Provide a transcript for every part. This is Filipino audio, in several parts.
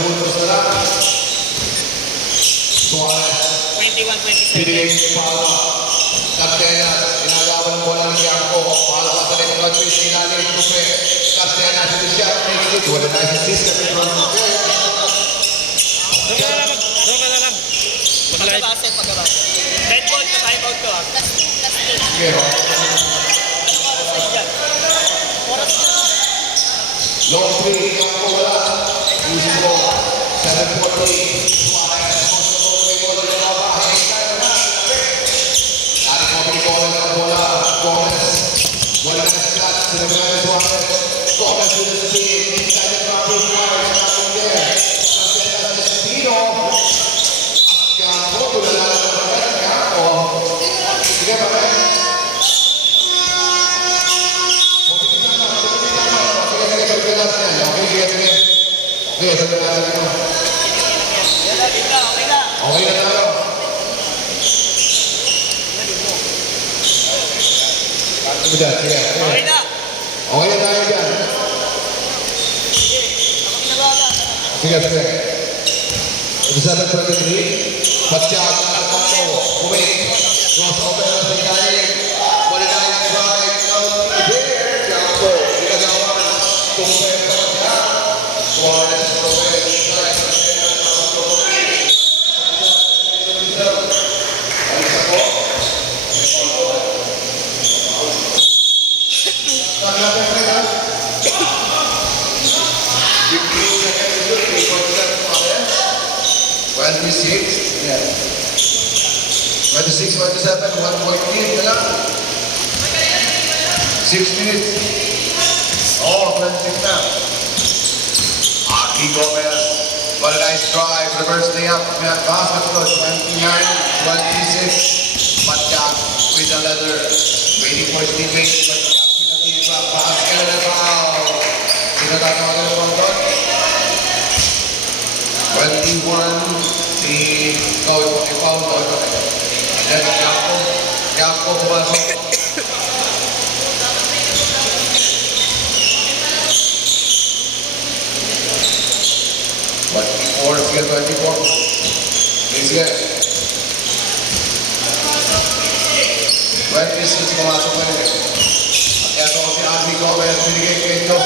puntos na lang. Suarez. 21-27. Binigay si Palma. Cardenas. Inagawan ng bola ng Yacht. Palma sa rin ng twist. Inalim. Tupe. Cardenas. Ito siya. Wala na si Sis. Doon ka na lang. Pagkabase, pagkabase. Red ball na time out ko ah. Sige, ho. Anong oras na dyan? Oras na. Long 3. Yacht wala. Using mo. 7-4-3. Suarez. Okay na tayo. Okay na. Okay na tayo dyan. Sige, sige. 7-23. Patyag na ako. Kuwait. Crossover na sa ilalim. Wala na yung drive. There. Yapo. Ginagawan. Kumpeta niya. Suarez. Suarez. Yeah. 26, 27, 1.8 na lang. 6 minutes. Oh, 26 na. Aki Gomez. What a nice drive. Reverse layup. Basket score. 29, 26. Patyag with the leather. Waiting for his teammate. Patyag with the team. Basket and a foul. Tinatatawagan ng mga doon. 21. Si Paul dan Yapo pumasok. What 24 sige 24. Sige. 26 pumasok na rin. At ito si Abby Gomez binigay kay Joe.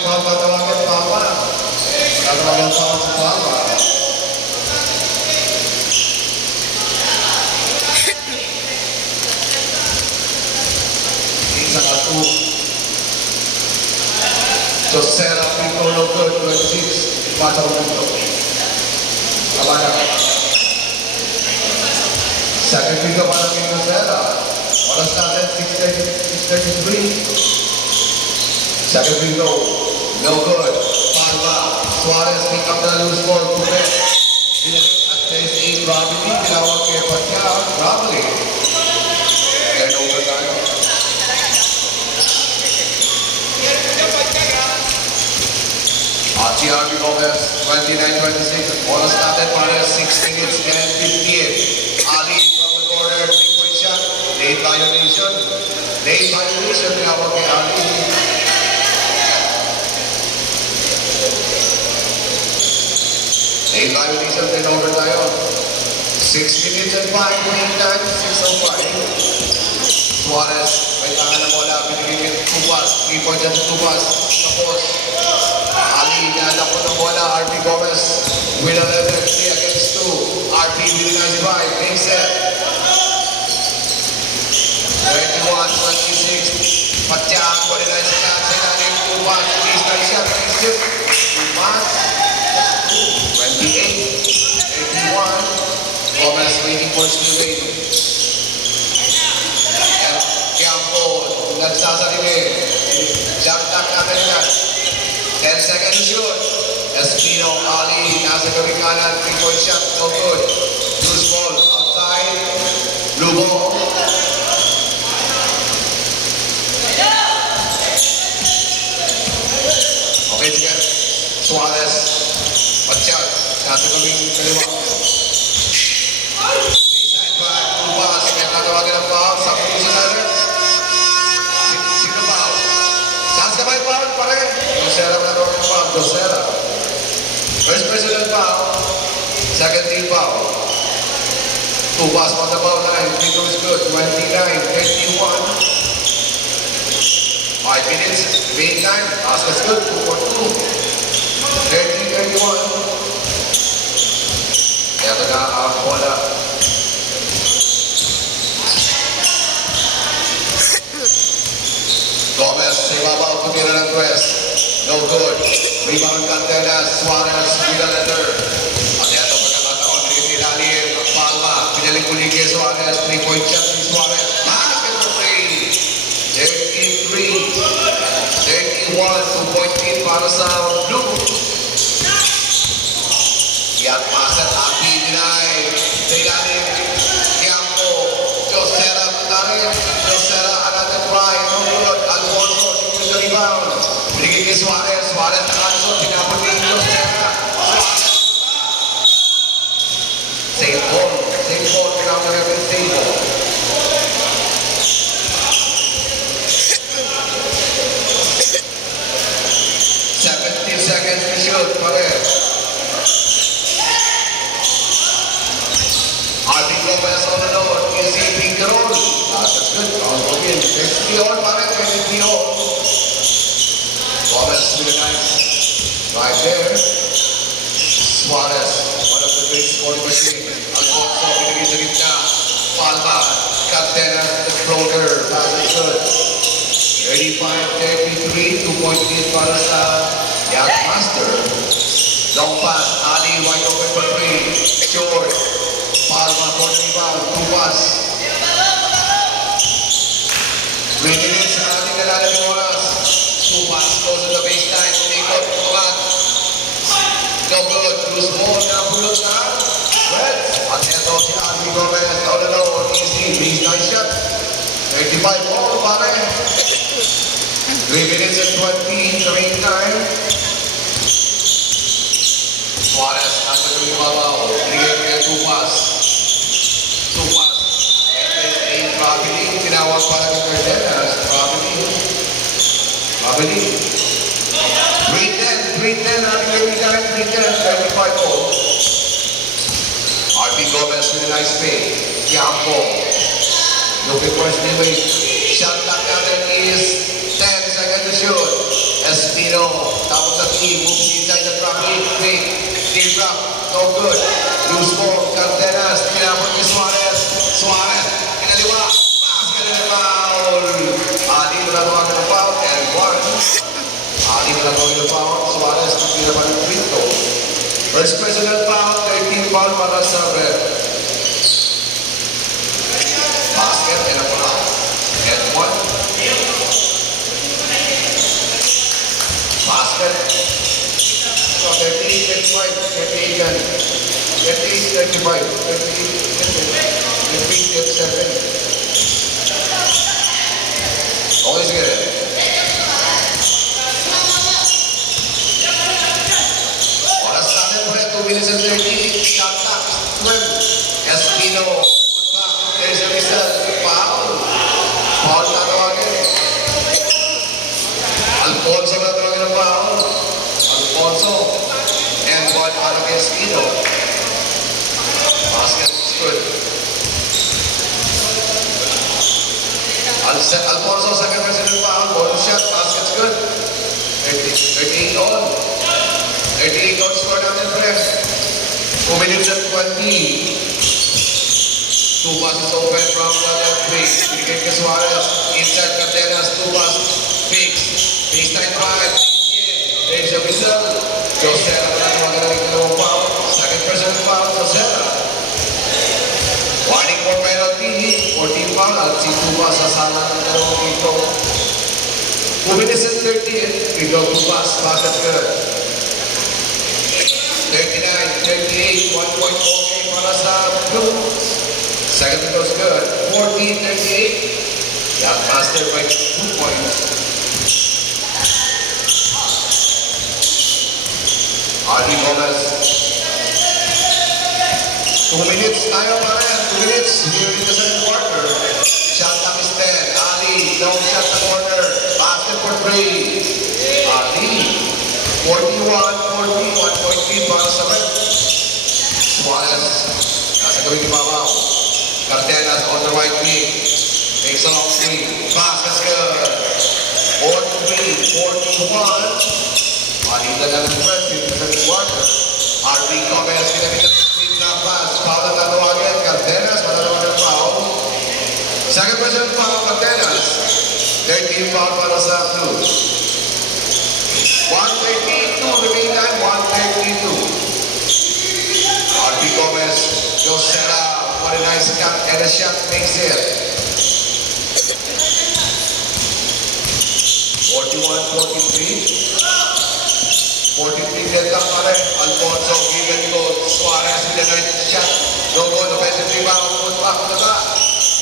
Tatawagan Papa. Tatawagan Papa si Papa. So set up in total good 26. Pasok nito. Abana. Second dito para kay Rosella. Oras natin 6:33. Second dito. No good. Palma. Suarez pick up the loose ball. Tupe. At phase 8 Robinly. Tinawag kay Patyag. Robinly. And over tayo. Archie Gomez, 29-26. Oras natin para 6 minutes and 58. Ali from the corner, 3-point shot. Late violation. Late violation, tinawag kay Ali. Late violation, then over tayo. 6 minutes and 5 minutes time, 6:05. Suarez, may tangan na bola, binigay kay Tupas. 3-point at Tupas. Tapos, Ali, nalak po ng bola, RP Gomez. With a leather, 3 against 2. RP, really nice drive, big set. 21-26. Patyag, very nice catch. Sinalim, Tupas. Please, nice shot, nice shoot. Tupas. 28-81. Gomez waiting for his teammate. Nagsasarili. Jump tap natin yan. 10 seconds shoot. Espino, Ali, nasa gawing kanan. 3-point shot, no good. Loose ball, outside. Lugo. Okay, sige. Suarez. Patyag. Nasa gawing kaliwa. Baseline back. Tupas. Kaya tatawagan ng foul. Sa position natin. Sino foul? Chance ka ba yung foul pa rin? Dosera na rin yung foul. Dosera. Second team foul. Two pass on the foul line. Free throw is good. 29-31. 5 minutes. Main time. Basket's good. 2-4-2. 30-31. Kaya nag-a-out bola. Gomez, sa ibabaw, putira ng press. No good. Rebound Candelas, Suarez, with the letter. At ito pagkakataon, nililalim, Palma, pinaling muli kay Suarez, 3-point shot ni Suarez. Basket for three. 33, 31, 2-point lead para sa Blue. Yacht basket, Aki, deny. Nilalim, Tiampo, Josera, Patarin, Josera, another try, no good. Alfonso, secures the rebound. Binigay kay Suarez, Suarez nakasot, pinapot ni Josera. Save ball, pinapot ni save ball. 17 seconds to shoot, Paredes. Arvin Gomez on the lower, easy pick and roll. That's good, all in. 50 all, Paredes, 23 all. Gomez with a nice right there. Suarez, one of the great scoring machine. Alfonso, binigay sa gitna. Palma, Cardenas, the floater. That's good. 35-33, 2-point lead para sa Yacht Master. Long pass, Ali, wide open for three. George, Palma for the rebound, 2 pass. 3 minutes sa ating nalalaming oras. 2 pass, close to the baseline. Ikot, flat. No good, loose ball, napulot na. Well, at ito si Arvin Gomez, down the low, easy, baseline shot. 35 all, pare. 3 minutes and 20, train time. Suarez, nasa yung babaw. Binigay kaya 2 pass. 2 pass. And traveling, tinawag para ng Cardenas. Traveling. 3-10, natin time, 3-10, 25 all. Arvin Gomez with a nice pay. Tiampo. Looking for his teammate. Shot clock natin is 10 seconds to shoot. Espino, tapos sa team, moves inside the traffic. Quick, deep drop, no good. Loose ball, Cardenas, tinapot ni Suarez. Suarez, kinaliwa. Basket and foul. Ali nalawagan ng foul, and 1. Ali nalawagan ng foul. Suarez, titira pa ng free throw. First personal foul, 13 foul para sa Red. Basket and a foul. And 1. Basket. So 38, 35, 38 yan. 38, 35, 38, 37. Okay, sige rin. Oras natin po rin, 2 minutes and 30. Shot clock, 12. Espino, put back. There's a result. Foul. Foul na tawagin. Alfonso na tawagin ng foul. Alfonso. And 1 out of Espino. Basket is good. Alfonso, second president foul. Bonus shot. Basket's good. 38 on. 38 on score natin, friends. 2 minutes and 20. 2 passes open from the left wing. Binigay kay Suarez. Inside Cardenas. 2 passes. Fix. Baseline drive. There's a whistle. Josera na magaling na foul. Second person foul. Josera. Warning for penalty. 14 foul. At si Tuba sa sana ng dalawang dito. 2 minutes and 30. We go to pass. Basket good. 39, 38. 1-point ball game para sa Blue. Second goes good. 14-38. Yacht Master by 2 points. Arvin Gomez. 2 minutes tayo pa rin. 2 minutes. Here in the second quarter. Shot clock is 10. Ali, long shot sa corner. Basket for 3. Ali. 41-40. 1 point lead para sa Red. Suarez, nasa gawing ibabaw. Cardenas on the right wing. Takes off three. Pass, that's good. 43, 41. Malita na ng press in the second quarter. RB Gomez, ginamit ang speed na pass. Foul ang tatawagan. Cardenas, wala naman ng foul. Second person foul, Cardenas. 13 foul para sa Blues. 132 remaining time, 132. RB Gomez, Josera, what a nice cut and a shot makes it. 41-43. 43 dead lang pa rin. Alfonso, give and go. Suarez with a nice shot. No goal, offensive rebound. Put back on the back.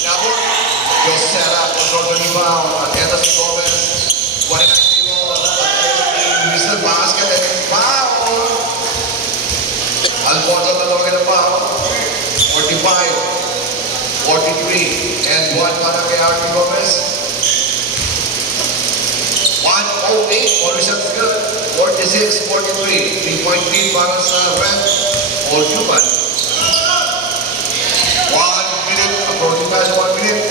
Inabot. Josera, control the rebound. At ito si Gomez. What a nice rebound. Mr. Basket and foul. Alfonso talaga ng foul. 45, 43, and 1 para kay RB Gomez. 108, for shots good. 46, 43, 3-point lead para sa Red. All Newman. 1 minute, approaching tayo sa 1 minute.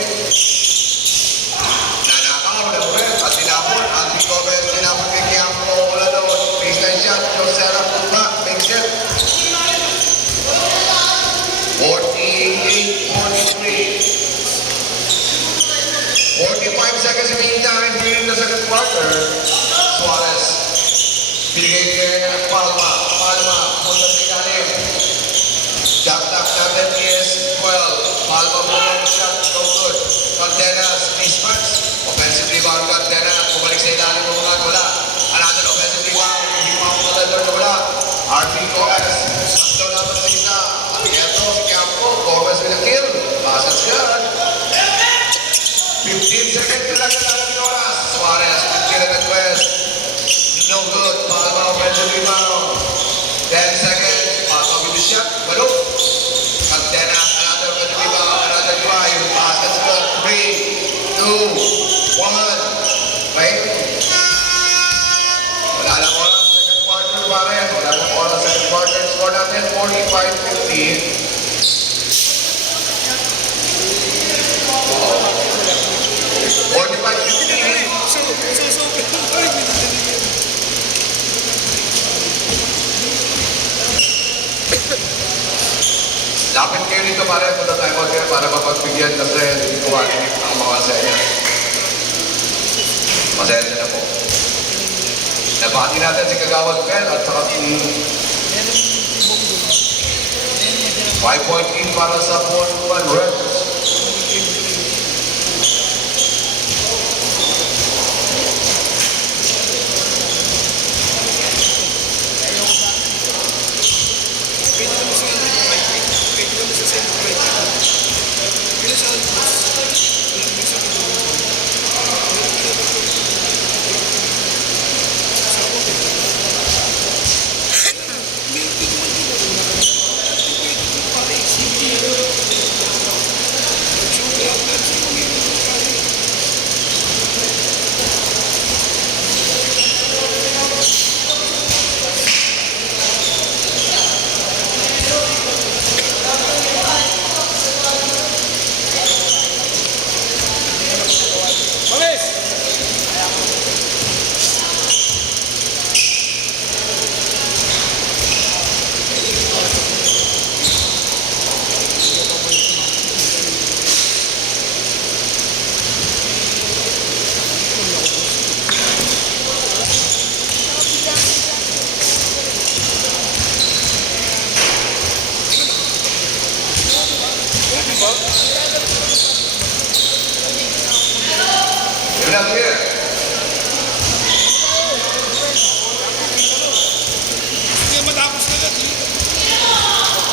Nanakaw ng Red at tinapon. RB Gomez, tinapon kay Kiampo. Wala doon. Baseline shot. Josera, put back. Makes it. 48-43. 45 seconds remaining time during the second quarter. Suarez. Binigay kay Palma. Palma. Punta sa ilalim. Shot clock natin is 12. Palma po ng shot. No good. Cardenas. Mismatch. Offensive rebound. Cardenas. Bumalik sa ilalim ng mga wala. Another offensive rebound. Hindi mo ako matador na wala. RB Gomez. Santo naman sa isa. At ito si Campo. Gomez with a kill. Pasas yan. 15 seconds na lang ng oras. Suarez, kill at West. No good. Palma offensive rebound. 10 seconds. Palma with the shot. Balo. Cardenas, another offensive rebound. Another drive. Baskets good. 3, 2, 1. Right? Wala lang oras. Second quarter pa rin. Wala lang oras. Second quarter. Score natin 45-50. 45-50. Lapit kayo dito pare, punta tayo kayo para mapagbigyan kasi hindi ko makinig ang mga senya. Masaya na po. Nabati natin si Kagawad Ben at saka si 5-point lead para sa 4-1 Reds.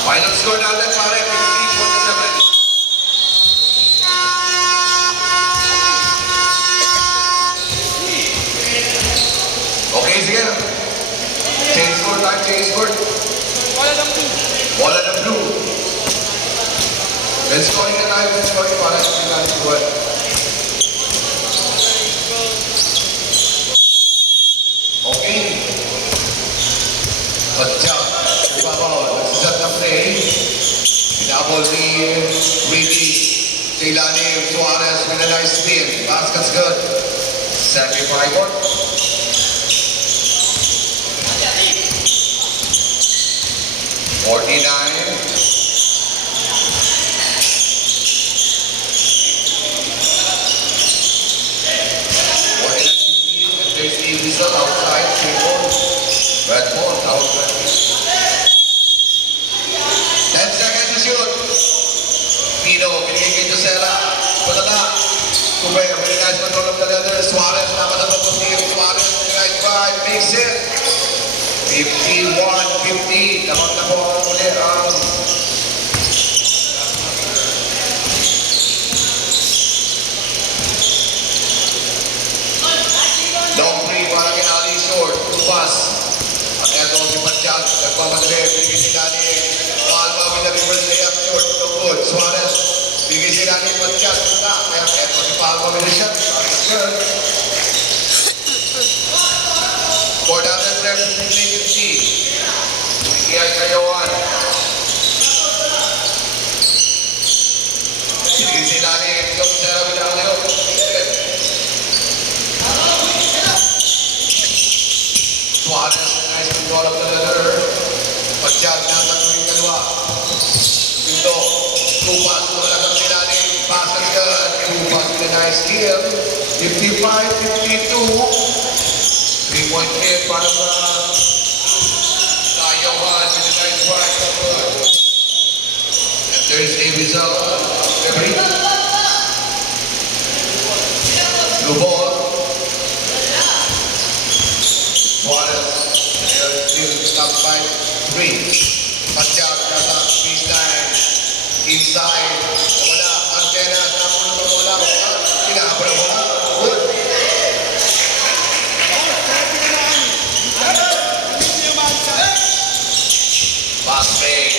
Final score natin pare, 50-47. Okay, sige. Change score tayo, change score. Wala ng blue. Wala ng blue. Ben scoring na tayo, ben scoring para sa pinali buwan. Okay. Good job. Ibabaw, nagsasat na play. Double knee, Ricky. Ilalim, Suarez with a nice spin. Basket's good. 75-1. 49. There's a whistle outside, red ball, out. 10 seconds to shoot. Pino, binigay kay Josela. Patala. Kume, very nice control of the leather. Suarez, dapat ang pagpapagpapagpapag. Suarez, right five, makes it. 51-50. Dapat na po ang muli ang long three para kay Ali Short. Tupas. At eto si Pachak. Nagpamadali. Bigay si Dani. Palma with the reverse layup short. No good. Suarez. Bigay si Dani. Pachak. Kaya eto si Palma with the shot. That's good. For that and rep, 50. Bigay kayo 1. Bigay si Dani. Yung Sarah with the alley-oop. Suarez, nice control of the leather. Pagsyag na sa tuwing dalawa. Ito, Tupas, malagang sinani. Pass and good. Tupas with a nice kill. 55-52. 3-point hit para sa Tayawan with a nice strike. And there's a result. Blue ball. Suarez, still top 5, 3. Pachak, nasa baseline, inside, wala, antena, tapos na wala, pinakapala wala, good. Pass fake,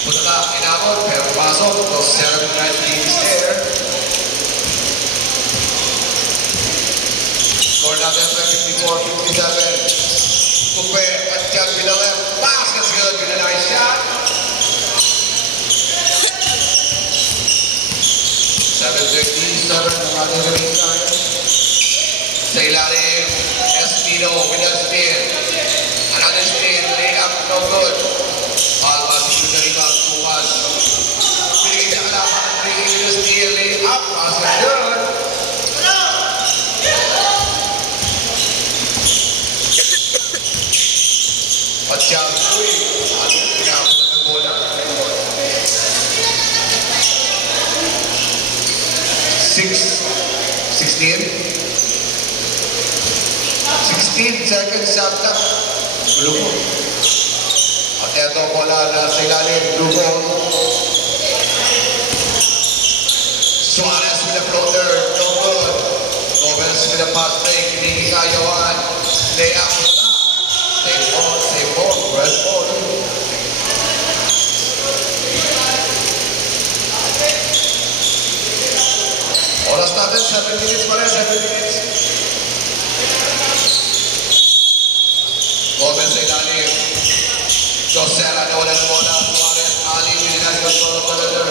punta ka, inabot, pero pasok, so 7 nice games there. Score natin 54-57. Kupe, Pachak with the left. Basket's good with a nice shot. 7:57 ang ating remaining time. Sa ilalim, Espino with a spin. Another spin, layup, no good. Palma, dito na rin ang Tupas. Pinigay sa kalaban, pinigay with a spin, layup, basket's good. Pachak, uy, ano pinakapunan ng bola? 16 seconds after. Blue ball. At ito bola na sa ilalim, blue ball. Suarez with a floater, no good. Gomez with a pass fake, hindi kayawan. Layup. Same ball, red ball. Oras natin, 7 minutes pa rin, 7 minutes. Gomez sa ilalim. Josera na wala ng bola. Suarez, Ali, Milinas, control of the leather.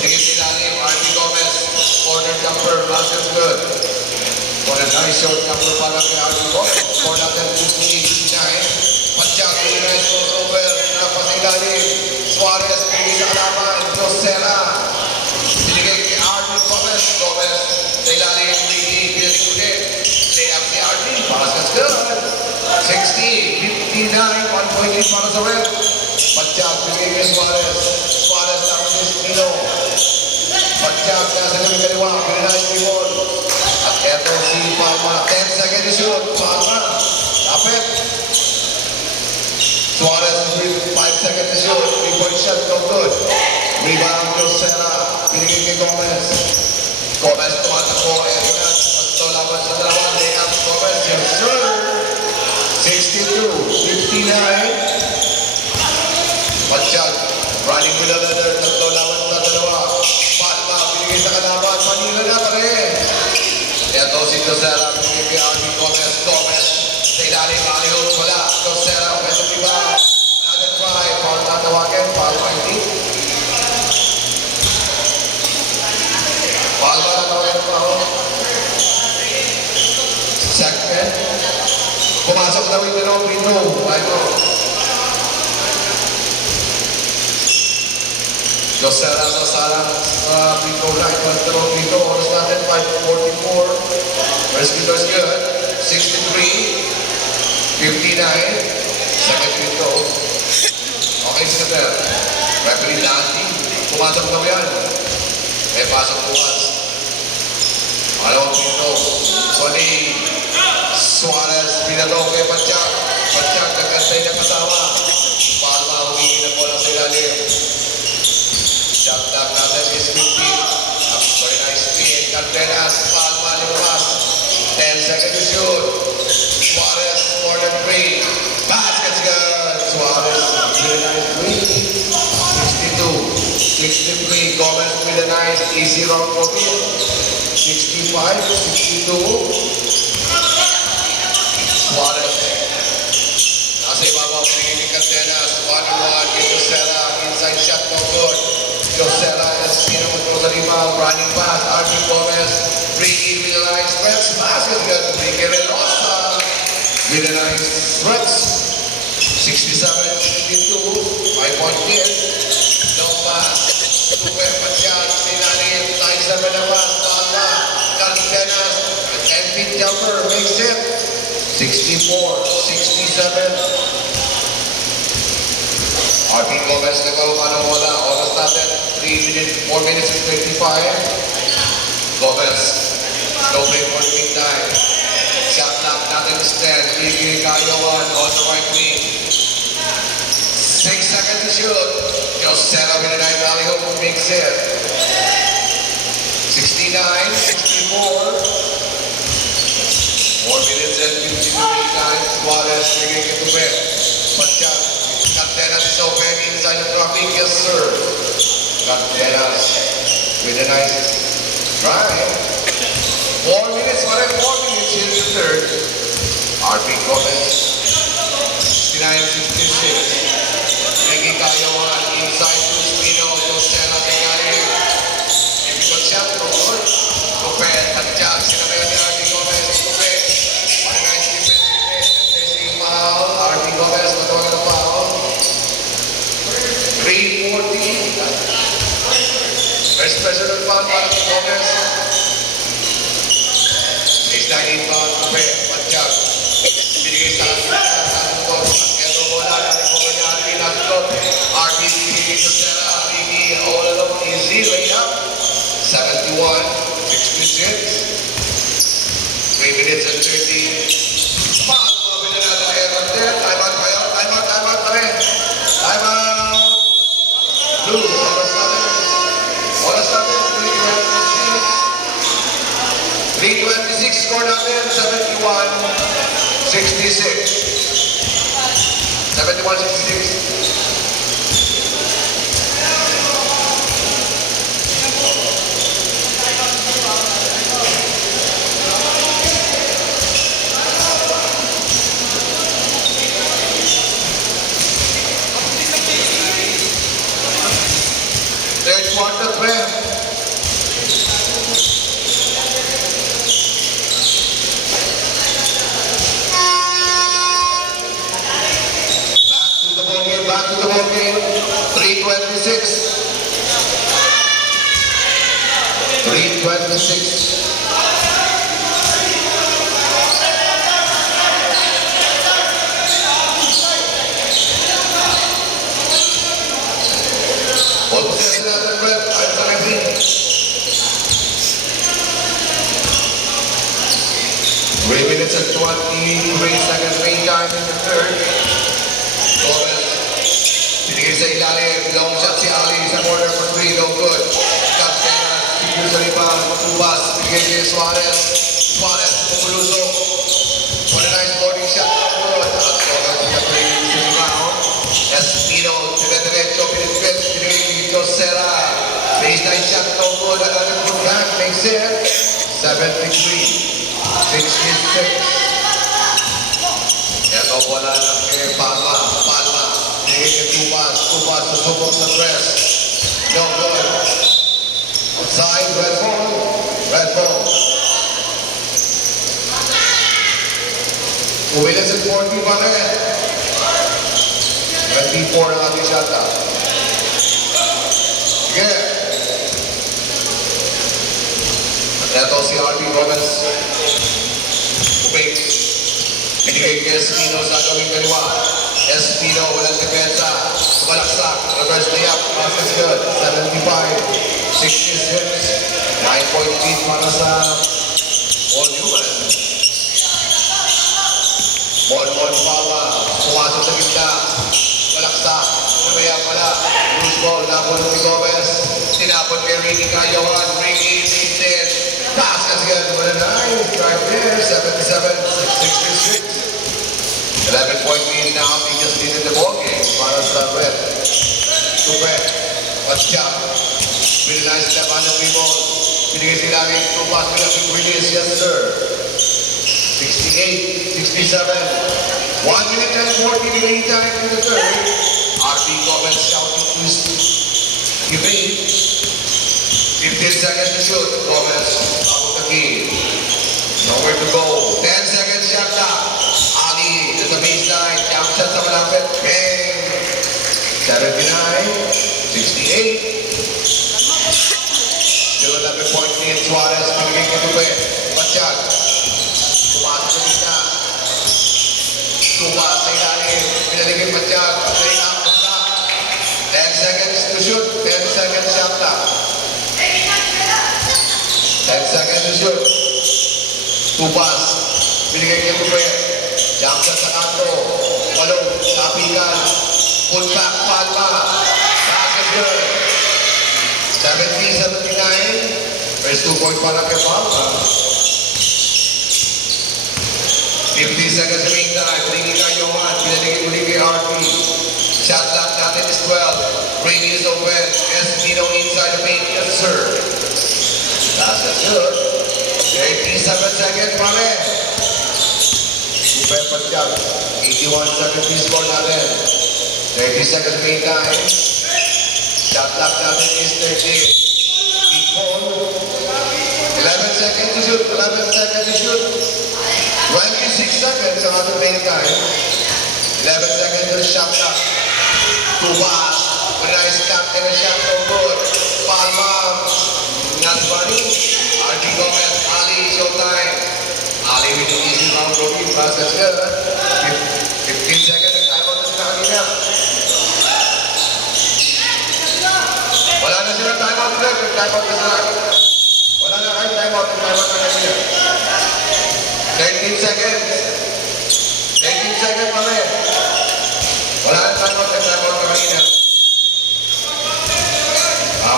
Tingin sa ilalim, RB Gomez. Corner jumper, basket's good. For a nice short number para kay RB Gomez. Score natin 58-59. Pachak, Milinas, crossover. Napa sa ilalim. Suarez, pili sa kalaban. Josera. Binigay kay RB Gomez. Gomez sa ilalim, Biggie, building ulit. Layup si RB, basket's good. 60-59, 1 point lead para sa red. Pachak, bigay kay Suarez. Suarez, tapos ni Espino. Pachak, nasa kami kaliwa, pinanay ni ball. At eto si Palma, 10 seconds to shoot. Palma, lapit. Suarez, 5 seconds to shoot. 3-point shot, no good. Rebound, Josera, binigay kay Gomez. Gomez, tumatakbo, eto na. Ito laban sa dalawa, layup, Gomez, yes sir. 62-59. Pachak, running with the leather, tatlo laban sa dalawa. Palma, binigay sa kalaban, Manila na pa rin. Ito si Josera, binigay kay RB Gomez. Gomez, sa ilalim, alley-oop, wala. Josera, pwede diba? Another try, foul tatawagin, foul 90. Pinto, Pinto. Pinto. Josera sa Sarang sa Pinto line. Pinto. Oras natin 5:44. First Pinto's good. 63. 59. Second Pinto. Okay, Senator. Referee Dante. Pumasok daw yan. May pasok bukas. Alawang Pinto. Wali. Suarez. Pinatong kay Pachak. Pachak. Nagkantay na kasama. Palma. Humingi na po lang sa ilalim. Shot clock natin is 15. Very nice spin. Cardenas. Palma. Lumabas. 10 seconds to shoot. Suarez. More than 3. Basket's good. Suarez. Very nice 3. 63, Gomez with a nice easy round for him. 65, 62. Suarez. Nasa ibabaw, pinigil Cardenas. 1-1, Josera. Inside shot, no good. Josera Espino with the rebound, running pass. Archie Gomez. Ricky with a nice stretch. Basket good. Ricky Relosa with a nice stretch. 67, 62. 5-point hit. No pass. Weapon shot. Sinalim. Times 7 naman. Palma. Cardenas. MP jumper. Makes it. 64. 67. RP Gomez na kalumano wala. Oras natin. 4 minutes and 25. Gomez. No break for the meantime. Shot clock natin is 10. Biggie Kayawan on the right wing. 6 seconds to shoot. Josera with a nice alley hoop who makes it. 69, 64. 4 minutes and 52 times. Suarez bringing it to bed. Pachak. Cardenas is open inside the traffic. Yes, sir. Cardenas with a nice drive. 4 minutes, 4 minutes in the third. RP Gomez. 69, 66. Naging Kayawan, inside to Espino, Josera sa ilalim. Good shot, Robert. Lopez, Pachak, sinabayan ni RP Gomez, Lopez. One nice defensive hit, and there's a foul. RP Gomez, matawagan na foul. 3:40. First personal foul, RP Gomez. 6-9 foul, Lopez, Pachak. Binigay sa RBC, Josera, Ricky, all alone, easy, laying up. 71, 66. 3 minutes and 30. Palma with another error there. Time out pa yun. Time out pa rin. Time out. Blue, oras natin. 3:26 score natin. 71, 66. 71, 66. Third quarter, friend. Back to the ball game. 3:26. 3:26. All possession natin, Brett. Ayun sa referee. 3 minutes and 23 seconds main time in the third. Gomez. Binigay sa ilalim. Long shot si Ali sa corner for 3. No good. Cardenas. Tigil sa rebound. Tubas. Binigay kay Suarez. Suarez. Pumulusok. What a nice boarding shot. No good. At Gomez. Binigay sa rebound. Espino. Dire-diretso. Binigay kay Josera. Baseline shot. No good. Another good back. Makes it. 73. 66. Eto wala lang kay Palma. Binigay kay Tubas. Tubas susubok sa press. No good. Outside. Red ball. 2 minutes and 40 pa rin. 24 ang ating shot clock. Sige. Ito si RB Gomez. Upig. Binigay kay Espino sa gawing kaliwa. Espino, walang depensa. Malaksak. Reverse layup. Process good. 75. 66. 9-point lead para sa Newman. Bon Pawa. Pumasok sa gitna. Malaksak. Namaya pala. Loose ball. Napon ni Gomez. Tinapon kay Ricky Cayoan. Ricky. Pass is good. What a nice drive there. 77-66. 11-point lead now because lead in the ball game. Para sa Red. Tupe. Patjak. Really nice step on the three ball. Binigay sila rin 2 pass with a quick release. Yes, sir. 68-67. 1 minute and 40 remaining time in the third. RB Gomez shouting to his teammate. 15 seconds to shoot. Gomez, top of the key. Nowhere to go. 10 seconds shot clock. Ali, to the baseline. Jump shot sa malapit. Bang! 79-68. Still 11-point lead. Suarez, pinigay kay Tupe. Patsyag. Pumasok sa gitna. Tupa sa ilalim. Pinaligay Patsyag. Patsyag up the clock. 10 seconds to shoot. 10 seconds shot clock. 10 seconds to shoot. 2 pass. Binigay kay Tupe. Jump shot sa kanto. Palong. Tapikan. Pull back. Palma. Basket good. 70-79. First 2 point para kay Palma. 50 seconds remaining time. Ricky Cayoan. Binigay muli kay RP. Shot clock natin is 12. Rainy is open. Espino inside the paint. Yes, sir. That's good. 87 seconds pa rin. Super Patjag. 81-70 score natin. 30 seconds main time. Shot clock natin is 30. Big ball. 11 seconds to shoot. 11 seconds to shoot. 26 seconds ang ating main time. 11 seconds to the shot clock. 2 pass. When I stop in a shot no good. Palma. Not funny. RG Gomez, Ali, showtime. Ali with the easy round robin. Process good. 15 seconds. Nag-time out na sila kanina. Wala na sila time out na. Nag-time out na sila kanina. Wala na kayo time out. Nag-time out na kanina. 13 seconds. 13 seconds pa rin. Wala na time out. Nag-time out na kanina.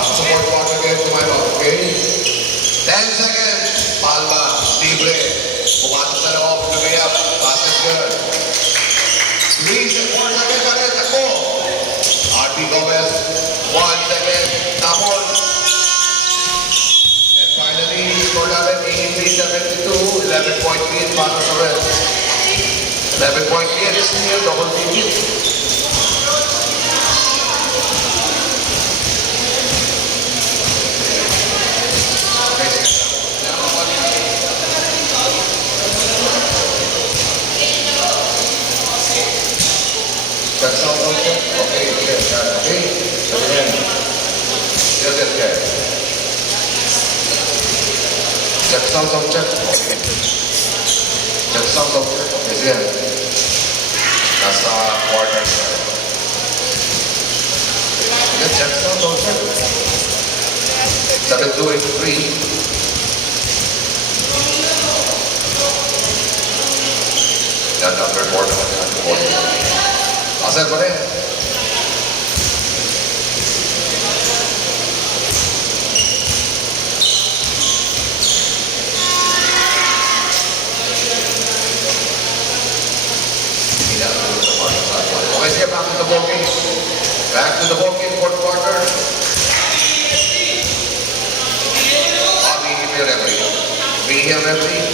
Support water again to my mouth, okay? 10 seconds. Palma, libre. Pumasok sa loob. Nagayap. Basket good. 3 seconds pa rin. Takbo. RB Gomez. 1 second. Tapos. And finally, score natin 83-72. 11-point lead para sa Red. 11-point lead. Still double digit. Check sound check. Okay, yes, okay. Again. Yes, yes. Check sound check. Okay. Check sound check. Okay, yan. Nasa quarter. Okay, check sound check. 7283. Yan, number 4 naman. Asal pa rin. Okay, sige, back to the ball game. Back to the ball game, fourth quarter. Bigyan yung referee. Bigyan yung referee.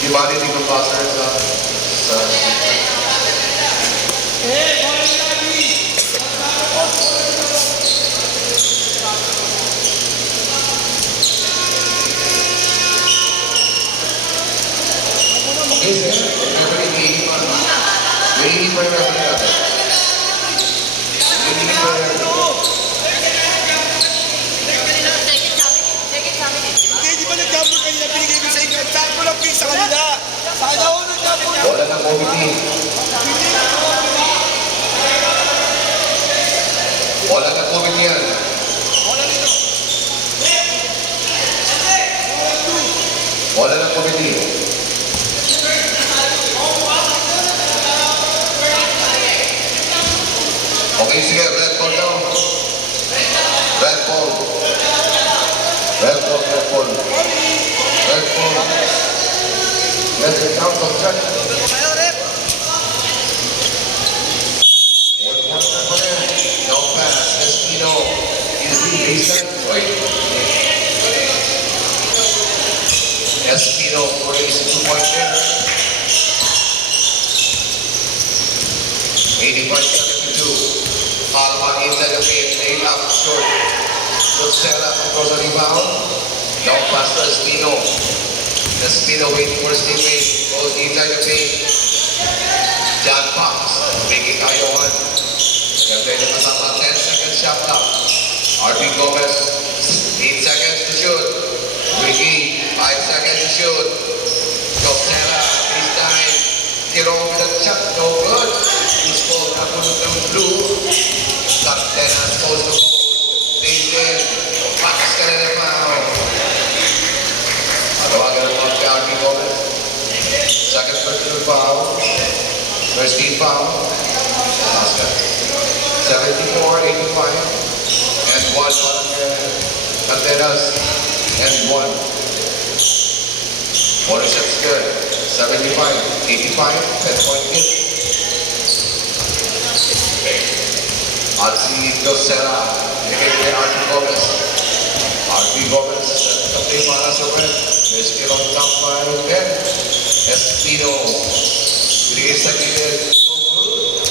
Di ba rin yung passer sa Okay, sir. Referee, natin. Hindi ko yan. Hindi, di ba nag-double kanina binigay ko sa inyo? Saan ko lang pick sa kanila? Sana ako nag-double. Bola ng committee. Bola ng committee yan. Bola ng committee. Okay, sige, red ball daw. Red ball. Red ball, red ball. Red ball. Let's get down to track. No pass, Espino. Easy, baseline. Wait. Espino for his 2-point winner. 85-72. Palma inside the paint, laid up short. Rosella across the rebound. Down pass to Espino. Espino waiting for his teammate. Goes inside the paint. John Fox making kayohan. Ganda yung kasama. 10 seconds shot clock. RB Gomez. 8 seconds to shoot. Ricky. 5 seconds to shoot. Rosella. This time. Kirong with a shot. No good. He's called Napunod ng blue. Cardenas goes to goal. David. Fox ka na na foul. Tawagan ng mga kay RB Gomez. Second personal foul. First team foul. Basket. 74-85. And 1 on Cardenas. And 1. 46 good. 75-85. 10-point hit. Arsi Dosera. Bigay kay RB Gomez. RB Gomez. Kapay para sa red. Espino top 5. 10. Espino. Bigay sa gilid. No good.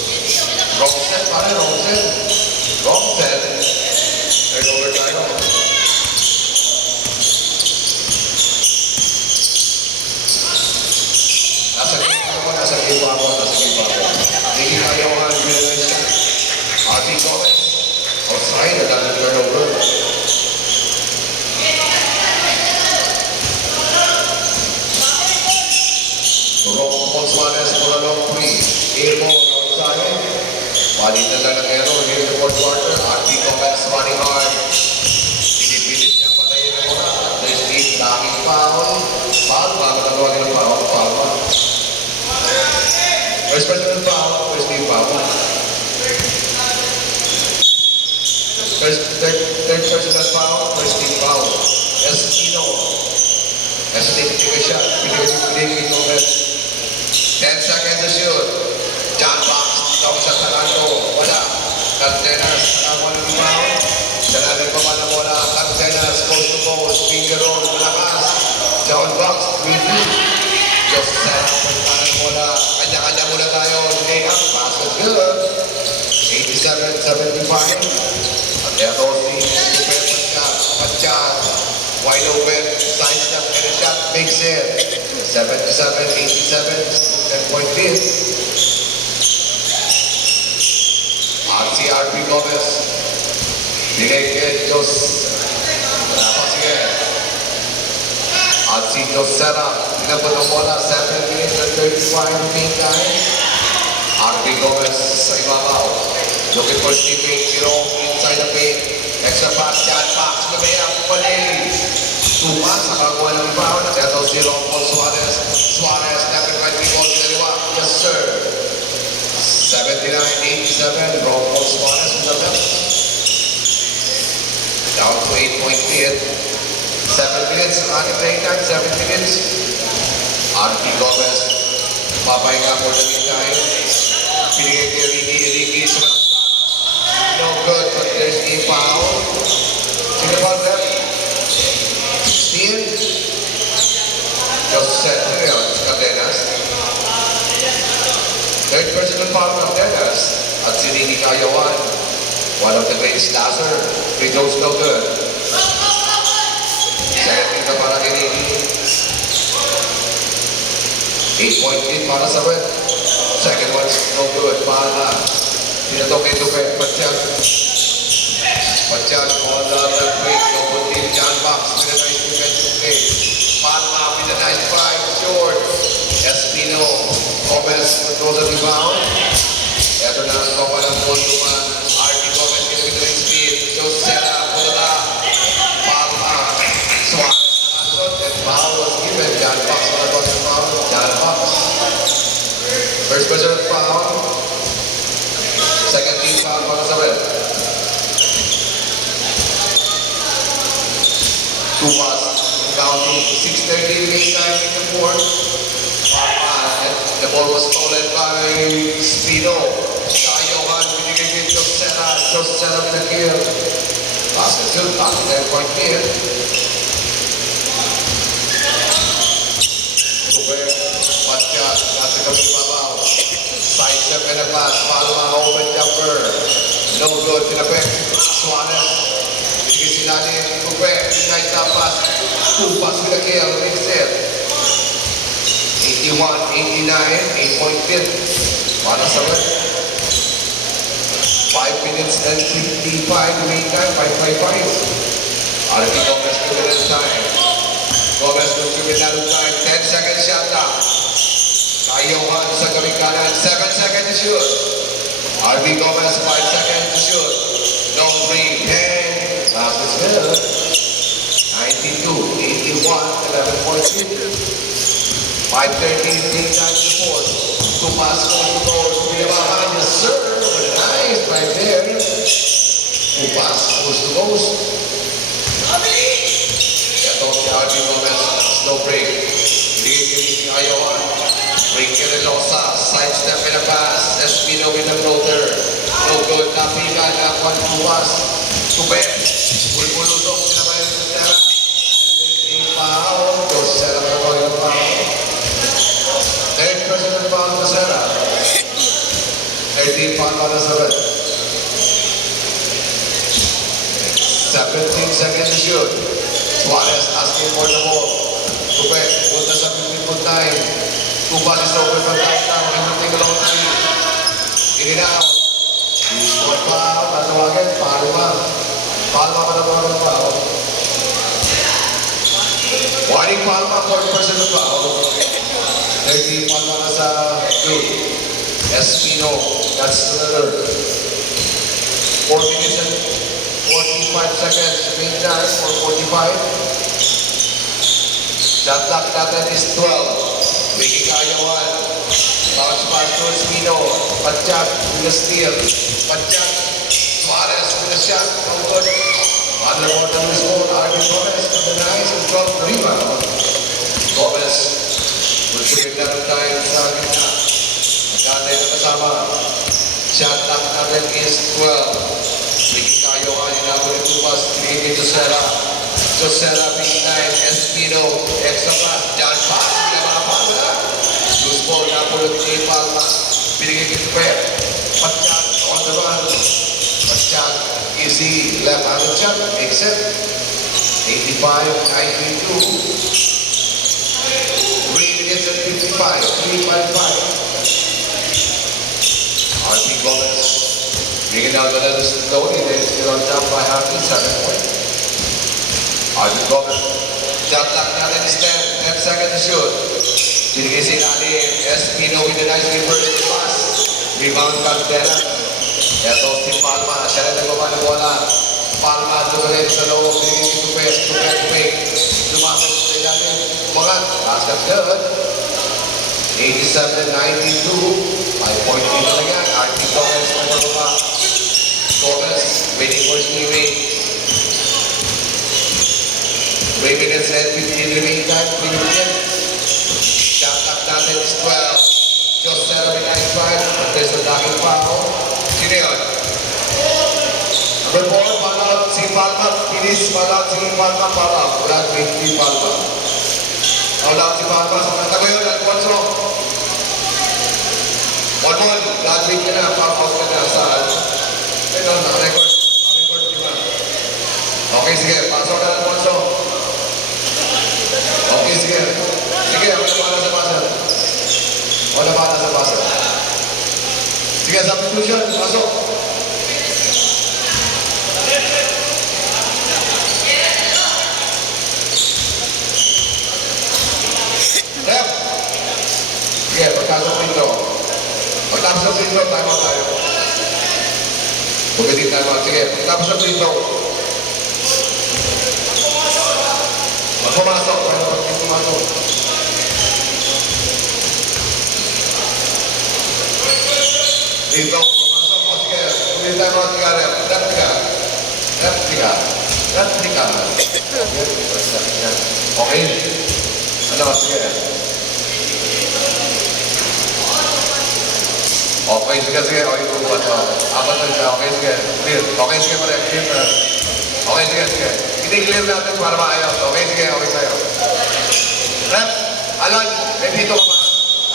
Wrong set pare. Wrong set. Wrong set. Turnover tayo. Nasa game ako. Nasa game ako. Hindi kayo ang binigay siya. RB Gomez. Outside. Another turnover. Suarez for a long three. Airborne outside. Balitan lang ng error here in the fourth quarter. RB Gomez running hard. Pinipilit niya patayin ng mga. There's eight lacking foul. Palma. Matawagin ng foul. Palma. First personal foul. First team foul. Third personal foul. First team foul. Espino. Espino take a shot. Pinipili Gomez. 10 seconds to shoot. John Fox, down sa Taranto. Wala. Cardenas, nakawala ng rebound. Salamin pa man ang bola. Cardenas, post to post. Finger roll, malakas. John Fox, 3-2. Just set up ang parang bola. Kanya-kanya muna tayo. Lay up, pass is good. 87-75. At ito si Super Pachad. Wide open. Side step and a shot. Makes it. 77-87. 10-point lead. RB Gomez. Bigay kay Jos. Tapos sige. Dosera. Pinabot ang bola. 7 minutes and 35 meantime. RB Gomez sa ibabaw. Looking for Stephen Kirong inside the paint. Extra pass. John Fox. Lumaya. Palay. Tumas. Nakakuha ng rebound. At ito si Paul Suarez. Suarez. Never right ball. Yes, sir. 79-87. Paul Suarez in the left. Down to 8-point lead. 7 minutes. Running play time. 7 minutes. RB Gomez. Papahinga mo na rin tayo. Pinigay kay Ricky. Sumasak. No good. But there's a foul. Think about that. 16. Just set to the Cardenas. Third personal foul ng Cardenas. At si Ricky Kayawan. One of the great slasher. Free throws no good. Second na para kay Ricky. 8-point lead para sa red. Second one no good. Palma. Pinatok kay Duque. Pagtiyag. Pagtiyag on the left wing. Double team. John Box. Pinagay defensive play. Palma. Pinagay 5. Short. Espino. Gomez controls the rebound. Ito na ang tropa ng Newman. RD Gomez giving the speed. Josera. Pula. Palma. Swat. And foul was given. John Box on the bottom foul. John Box. First personal foul. Second team foul para sa red. Two pass. Counting 6:30 main time in the fourth. And the ball was stolen by Spino. Shayohan binigay kay Josera. Josera with a kill. Basket shoot. Basket there point here. Patkat, nasa kaming babaw. Side step and a pass. Palma, open jumper. No good, pinapek. Suarez. Binigay sila ni Kupek. Nice top pass. Two pass with a kill. Next step. 81, 89, 8-point lead. Para sa red. 5 minutes and 55 main time. 5-5-5. RP Gomez to the time. Gomez goes to the time. 10 seconds shot clock. Kayohan sa kaming kanan. 7 seconds to shoot. RB Gomez, 5 seconds to shoot. Long three. 10. Basket's good. 92, 81, 11-point lead. 5:30 main time in the fourth. Two pass goes to goal. Pinabahan. Yes, sir. Nice right there. Two pass goes to goal. Ito si RB Gomez. Slow break. Hindi Kayohan. Break in the Losa. Side step in a pass. Espino with a floater. No good. Napigan na one pass. Tupet. Pulpulusok. Sinabayan sa Sera. Foul. Josera na ko yung foul. Third personal foul na Sera. 13 foul na sa red. 17 seconds to shoot. Suarez asking for the ball. Tupet. Punta sa 50-foot line. Two passes over from downtown. Everything along three. In and out. Use one foul. Patawagan. Palma. Palma patawagan ng foul. Warning Palma for personal foul. 13 Palma na sa 2. Espino. That's another. 4 minutes and 45 seconds. Main time for 45. Shot clock natin is 12. Biging Kayohan. Bounce pass to Espino. Patjak with a steal. Patjak. Suarez with a shot. No good. Underwater to score. RB Gomez with the nice and drop the rebound. Gomez will shoot it down time sa gitna. Magkatay na kasama. Shot clock natin is 12. Biging Kayohan. Inabot yung pass. Biging Josera. Josera big time. Espino. Extra pass. John Pass. Loose ball na pulot ni Palma. Binigay kay Fred. Patjak on the run. Patjak easy left-handed shot. Makes it. 85-92. 3 minutes and 55. 3-5-5. RP Gomez. Bringing out another slowly. They're still on top by half in 7 points. RP Gomez. Shot clock natin is 10. 10 seconds to shoot. Binigay si Ilalim. Espino with a nice reverse pass. Rebound Caldera. Ito si Palma. Siya na nagawa ng bola. Palma tuloy sa loob. Binigay si Tupet. Tupet fake. Lumapit sa Ilalim. Umangat. Basket good. 87-92. 5-point lead na lang yan. RP Gomez kumulunga. Gomez waiting for Stevie. 3 minutes and 15 remaining time. Shot clock natin is 12. Josera with 95. There's a knocking foul. Sino yun? Number 4, Malak si Palma. Finish Malak si Palma para. Wala 20 Palma. Malak si Palma. Sa kanta ko yun, Alfonso. 1-1. Graduate ka na. Pop out ka na. Saan? Ito, naka-record. Naka-record, di ba? Okay, sige. Pasok ka na, Alfonso. Okay, sige. Sige, wala pa na sa basa. Wala pa na sa basa. position. Pasok. Rep. Sige, pagkasok dito. Pagtapos ng dito, time out tayo. Pagdating time out. Sige, pagtapos ng dito. Pag pumasok, pag pumasok. Dito, pumasok. O sige, pagdating time out, sige, rep. Replika. Replika. Replika. Okay. Ano, sige. Okay, sige, sige. Okay, bubuhat mo. Apat na siya. Okay, sige. Clear. Okay, sige, pare. Clear na. Okay, sige, sige. Ini-clear natin para maayos. Okay, sige. Okay tayo. Rep, Alan, may pito ka ba?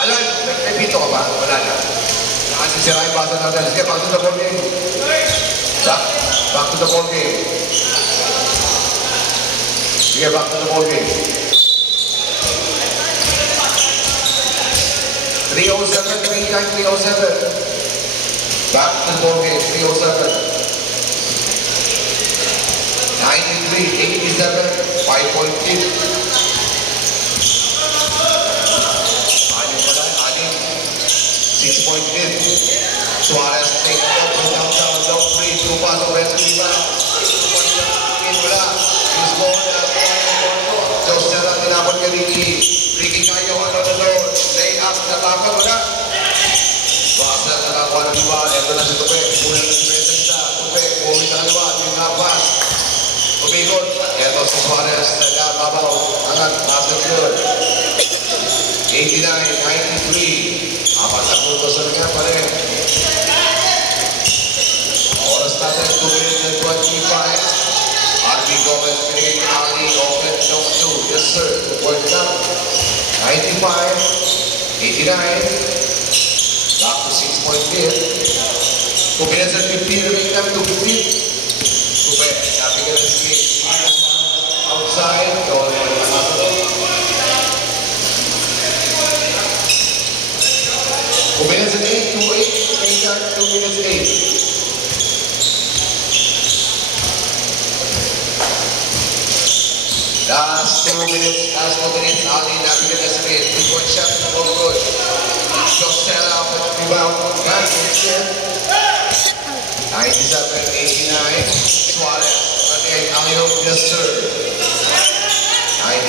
Alan, may pito ka ba? Wala na. Nakasisira yung basa natin. Sige, back to the ball game. Back to the ball game. Sige, back to the ball game. 307, 307. Back to the ball game, 307. 93, 87, 5.8. Anim pala, anim. 6.8. Suarez, take up, down, down, 3, 2 pass, red rebound. Wala. He's going down, Diyos na lang tinapon ka Ricky. Ricky kayo, ano na doon? Lay up, natapon mo na. Basa na lang, wala diba? Ito na si Tupe. Unang nagpesa nila. Tupe, uwi sa kaliwa. Tinapas. Umikot. Ito si Suarez. Nagkababaw. Angat. Nasa yun. 89, 93. Apat na puntos na nga pa rin. Oras natin, 2 minutes and 25. RB Gomez, create Ali, open, no, 2. Yes, sir. Work up. 95, 89. Back to 6.8. 2 minutes and 15 remaining time, 2:15. Tupe, sabi ka na sige. Outside, goal. 2 minutes and 8, 2:8. 2 minutes and 8. Last 2 minutes, last 4 minutes, Ali nabigyan na sa mid. 3-point shot, no good. So set up with the rebound. Back to shit. 97, 89. Suarez, again, Alio, yes sir.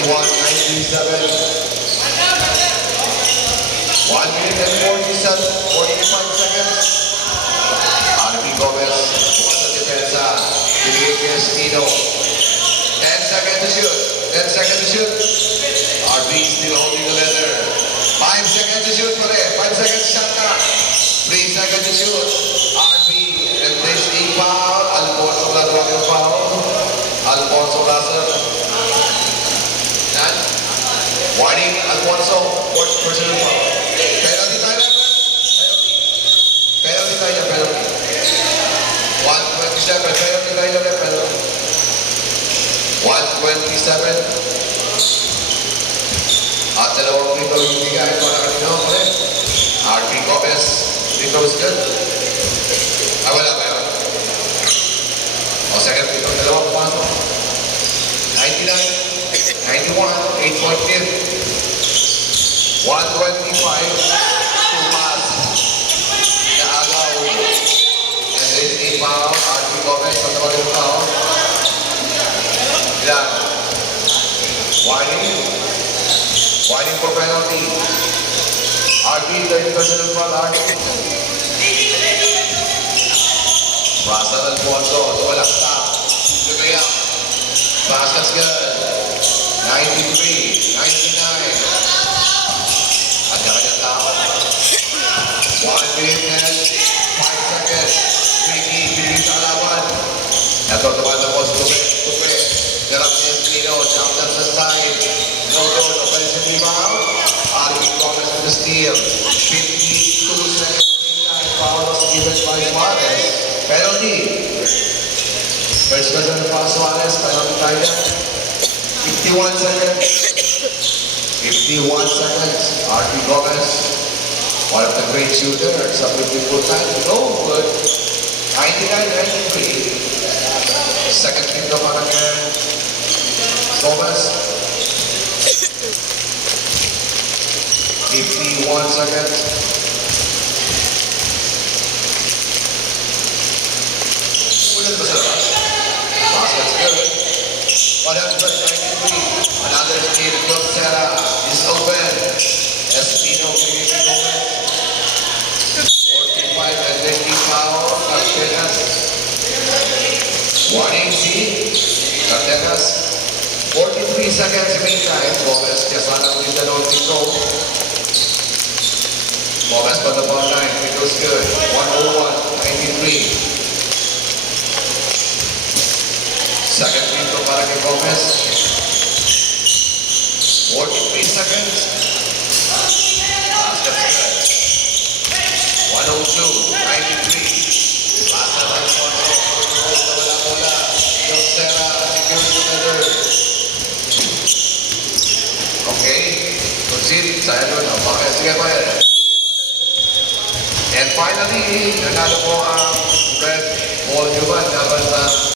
91, 97. 1 minute and 45 seconds. RB Gomez, bukas sa depensa. Bigay kay Estino. 10 seconds to shoot. 10 seconds to shoot. RB still holding the leather. 5 seconds to shoot for it. 5 seconds shot clock. 3 seconds to shoot. RB and this a foul. Alfonso Blasar yung foul. Alfonso Blasar. Yan. Warning, Alfonso. Fourth personal foul. Penalty tayo na. Penalty tayo na. Penalty. 127. Penalty tayo na. Penalty. 127. At dalawang free throw yung bigay para kanino ulit. RB Gomez, free throw is good. Ay, wala pa yun. O, second free throw, dalawang pumasok. 99, 91, 8.8. 125, 2 pass. Naagaw. And there is a foul. RB Gomez, ang tawag yung foul. Ilan? Warning. Warning for penalty. RB, the personal foul, RB. Russell Alfonso, tumalak ka. Lumaya. Basket's good. 93, 99. At kanya tao. 1 minute and 5 seconds. Ricky, bigay sa kalaban. Ito, tumatapos. Tupe. Garap niya Pino, jump down sa side. No good, offensive rebound. RB Gomez with the steal. 52 seconds. Foul was given by Suarez. Penalty. First person foul Suarez, penalty tayo. 51 seconds. 51 seconds. RB Gomez. One of the great shooters, some beautiful time. No good. 99-93. Second team naman again. Thomas. 51 seconds. Ulit ba sila? Basket's good. 193. Another steal. Yotera is open. Espino bigay ng moment. 45 and then foul. Cardenas. 180. Cardenas. 43 seconds meantime. Gomez kasana with the non control. Gomez on the ball line. It was good. 101-93. Second free throw para kay Gomez. 43 seconds. Basket's good. 102-93. Last na lang po. Wala bola. Yosera. Security another. Okay. Proceed. Saya doon. Okay. Sige pa yan. And finally, nanalo po ang Red Ball Newman laban sa